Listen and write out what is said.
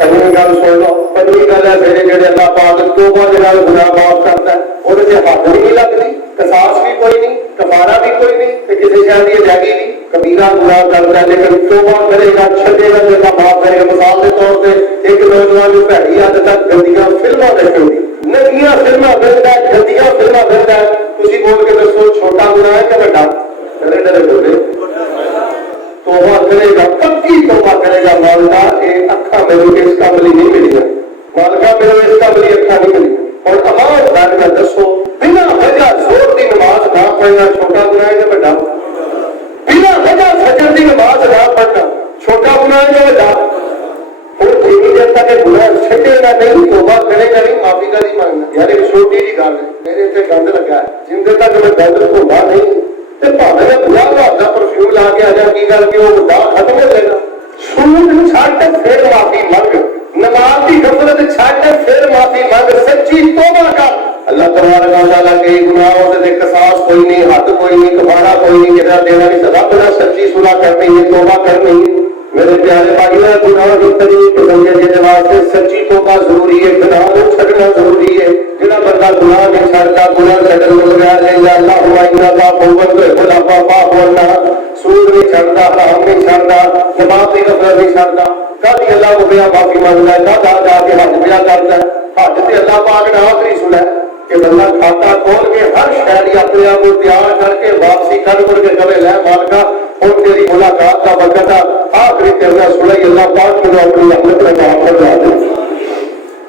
پنجویں گل سن لو، پنجویں گل ہے میرے جڑے اللہ پاک توبہ دے نال گناہ معاف کرتا ہے، وہ حد بھی نہیں لگتی، قصاص بھی کوئی نہیں، کفارہ بھی کوئی نہیں، کسی شہر کی جائے گی کبیرہ گناہ کرتا ہے لیکن توبہ کرے گا، چھڈے گا تو اللہ معاف کرے گا۔ مثال کے طور پہ ایک نوجوان جو بھڑی حد تک گندیاں فلماں دیکھے ہوئی، ننگیاں فلماں دیکھتا ہے، گندیاں فلماں دیکھتا ہے، تسی بول کے دسو چھوٹا گناہ ہے کہ بڑا؟ ڈرے ڈرے بولے توبہ کرے گا، پکی توبہ کرے گا، مالکا یہ اکھاں میرے اس قابل نہیں ملی، مالکا میرے اس قابل اکھاں نہیں ملی۔ اور تمام گھر میں دسو بنا وجہ زور کی نماز نہ پڑھنا چھوٹا گناہ ہے کہ بڑا؟ بنا وجہ فجر کی نماز نہ پڑھنا چھوٹا گناہ ہے کہ بڑا؟ اور جتنی دیر تک گناہ چھٹے گا نہیں، توبہ کرے گا نہیں، معافی کا نہیں مانگنا۔ یار ایک چھوٹی جی گل ہے، میرے اتنے گند لگا ہے، جن دیر تک میں گند دھونا نہیں تے بھاوے میں پورا گھر کا پرفیوم لا کے آ جا، کی گل کہ وہ بڑا ختم ہو جائے گا۔ سود چھٹ پھر معافی منگ، نماز کی غفلت چھٹ پھر معافی منگ، سچی توبہ کر۔ اللہ تبارک و تعالیٰ کے گناہوں سے قصاص کوئی نہیں، حد کوئی نہیں، کفارہ کوئی نہیں، جدا دینا نہیں، رب نے سچی صلح کرنی ہے، توبہ کرنی ہے۔ میرے پیارے بھائیو، گناہ کی طریق کے واسطے سچی توبہ ضروری ہے، گناہ کو چھڈنا ضروری ہے۔ جڑا بندہ گناہ نہیں چھڈتا، گناہ چھڈن کو بغیر نہیں اللہ ہمائنا کا قوت خدا پاپا ہونا، سود نہیں چھڈتا، حرام نہیں چھڈتا، نماز کی غفلت نہیں چھڈتا، کبھی اللہ کو بیا معافی مانگتا ہے، کبھی جا کے حج بیا کرتا ہے۔ حج سے اللہ پاک نے آخری سنا ہے کہ بندہ کھاتا کھول کے ہر شہری اپنے آپ کو تیار کر کے واپسی کر کے کبھی لے مالکا اور تیری ملاقات کا وقت آخری تیرنا سنائی، اللہ پاک کو اپنی رحمت میں معاف کر دے۔